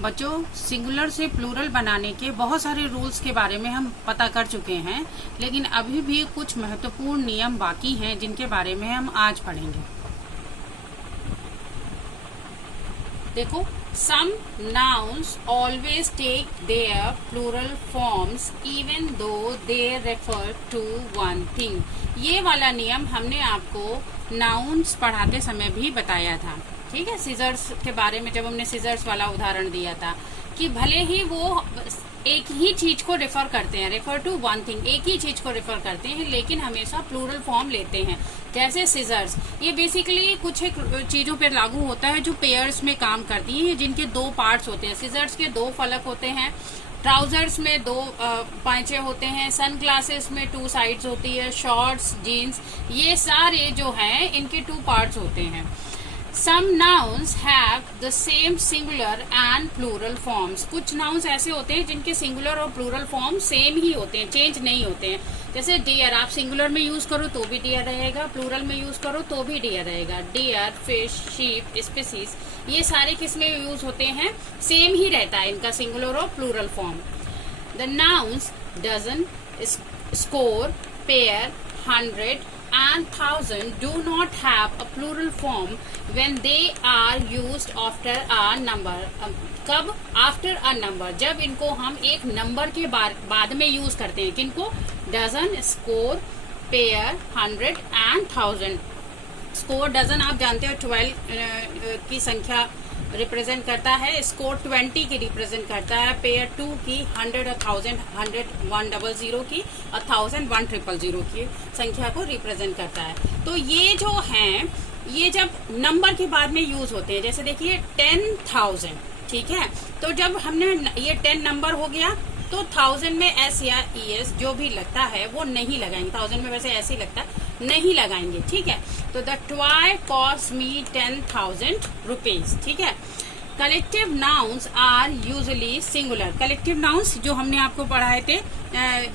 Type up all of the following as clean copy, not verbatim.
बच्चों, सिंगुलर से प्लूरल बनाने के बहुत सारे रूल्स के बारे में हम पता कर चुके हैं, लेकिन अभी भी कुछ महत्वपूर्ण नियम बाकी हैं जिनके बारे में हम आज पढ़ेंगे। देखो, some nouns always take their plural forms even though they refer to one thing। ये वाला नियम हमने आपको नाउन्स पढ़ाते समय भी बताया था, ठीक है। सीजर्स के बारे में जब हमने सीजर्स वाला उदाहरण दिया था कि भले ही वो एक ही चीज को रेफर करते हैं, रेफर टू वन थिंग, एक ही चीज को रेफर करते हैं, लेकिन हमेशा प्लूरल फॉर्म लेते हैं। जैसे सीजर्स, ये बेसिकली कुछ एक चीजों पर लागू होता है जो पेयर्स में काम करती हैं, जिनके दो पार्ट्स होते हैं। सीजर्स के दो फलक होते हैं, ट्राउजर्स में दो पांचे होते हैं, सन ग्लासेस में टू साइड्स होती है, शॉर्ट्स, जीन्स, ये सारे जो हैं इनके टू पार्ट्स होते हैं। Some nouns have the same singular and plural forms। कुछ nouns ऐसे होते हैं जिनके सिंगुलर और प्लूरल फॉर्म सेम ही होते हैं, चेंज नहीं होते हैं। जैसे डियर, आप सिंगुलर में यूज करो तो भी डियर रहेगा, प्लूरल में यूज करो तो भी डियर रहेगा। डियर, फिश, शीप, स्पीसीज, ये सारे किस में यूज होते हैं, सेम ही रहता है इनका सिंगुलर और plural form. The nouns dozen, score, pair, 100 and 1000 do not have a plural form when they are used after a number। कब? after a number, जब इनको हम एक नंबर के बाद में यूज करते हैं। किनको? Dozen, score, pair, 100 and 1000। Score, dozen आप जानते हो 12 की संख्या रिप्रेजेंट करता है, स्कोर 20 की रिप्रेजेंट करता है, पेयर 2 की, 100 और 1000, 100 100 की और 1000 100 की संख्या को रिप्रेजेंट करता है। तो ये जो हैं, ये जब नंबर के बाद में यूज होते हैं, जैसे देखिए 10,000, ठीक है। तो जब हमने ये 10 नंबर हो गया तो 1000 में एस या ES जो भी लगता है वो नहीं लगाएंगे। 1000 में वैसे ऐसे ही लगता है, नहीं लगाएंगे, ठीक है। तो the toy cost me 10,000 rupees, ठीक है। Collective nouns are usually singular. Collective nouns जो हमने आपको पढ़ाए थे,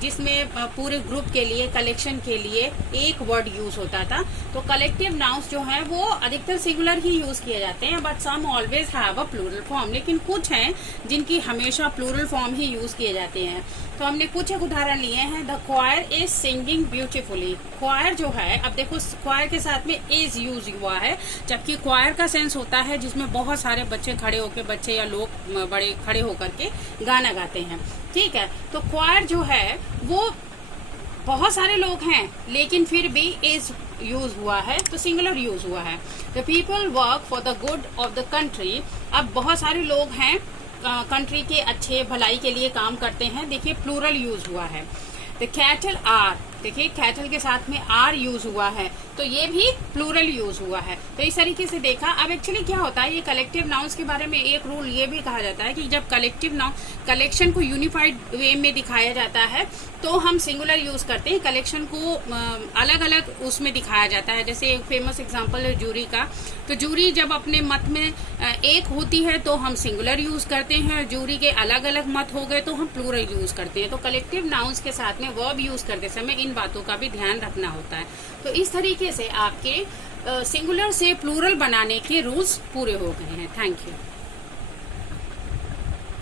जिसमें पूरे ग्रुप के लिए, कलेक्शन के लिए एक वर्ड यूज होता था। तो कलेक्टिव नाउन्स जो है वो अधिकतर सिंगुलर ही यूज किए जाते हैं, but some always have a plural form. लेकिन कुछ हैं जिनकी हमेशा प्लूरल फॉर्म ही यूज किए जाते हैं। तो हमने कुछ एक उदाहरण लिए हैं। The choir is singing beautifully. Choir जो है, अब देखो क्वायर के साथ में इज यूज हुआ है, जबकि क्वायर का सेंस होता है जिसमें बहुत सारे बच्चे खड़े होकर, बच्चे या लोग बड़े खड़े होकर के गाना गाते हैं, ठीक है। तो क्वायर जो है वो बहुत सारे लोग हैं, लेकिन फिर भी इज यूज हुआ है, तो सिंगुलर यूज हुआ है। The people work for the good of the country. अब बहुत सारे लोग हैं, कंट्री के अच्छे भलाई के लिए काम करते हैं, देखिए प्लूरल यूज हुआ है। द कैटल आर, देखिए कैटल के साथ में आर यूज हुआ है, तो ये भी प्लूरल यूज हुआ है। तो इस तरीके से देखा। अब एक्चुअली क्या होता है, ये कलेक्टिव नाउन्स के बारे में एक रूल ये भी कहा जाता है कि जब कलेक्टिव नाउन कलेक्शन को यूनिफाइड वे में दिखाया जाता है तो हम सिंगुलर यूज करते हैं, कलेक्शन को अलग अलग उसमें दिखाया जाता है। जैसे एक फेमस एग्जांपल है जूरी का। तो जूरी जब अपने मत में एक होती है तो हम सिंगुलर यूज करते हैं, जूरी के अलग अलग मत हो गए तो हम प्लूरल यूज करते हैं। तो कलेक्टिव नाउन्स के साथ में वर्ब यूज करते समय इन बातों का भी ध्यान रखना होता है। तो इस तरीके से आपके सिंगुलर से प्लूरल बनाने के रूल्स पूरे हो गए हैं। Thank you.